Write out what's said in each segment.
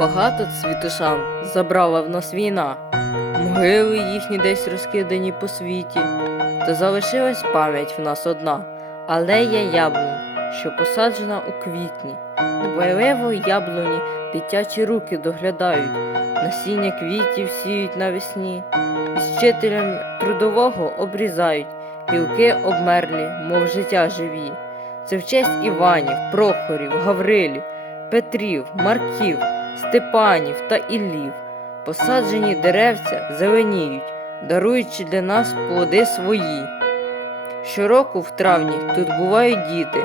Багато цвітушам забрала в нас війна, могили їхні десь розкидані по світі, та залишилась пам'ять в нас одна, алея яблунь, що посаджена у квітні. Дбайливо яблуні дитячі руки доглядають, насіння квітів сіють навесні, і з вчителем трудового обрізають, гілки обмерлі, мов життя живі. Це в честь Іванів, Прохорів, Гаврилів, Петрів, Марків, Степанів та Іллів. Посаджені деревця зеленіють, даруючи для нас плоди свої. Щороку в травні тут бувають діти,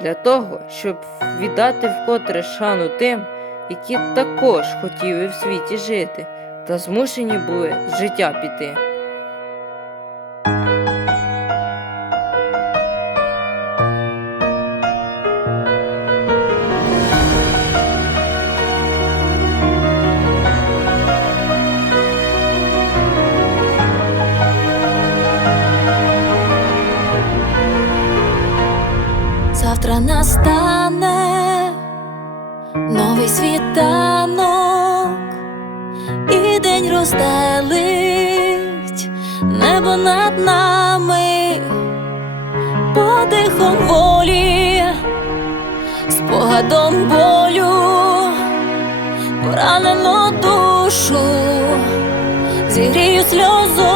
для того, щоб віддати вкотре шану тим, які також хотіли в світі жити, та змушені були з життя піти. Завтра настане новий світанок, і день розстелить небо над нами, подихом волі, спогадом болю, поранено душу, зігрію сльозою.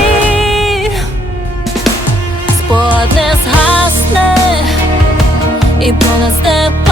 keep on a step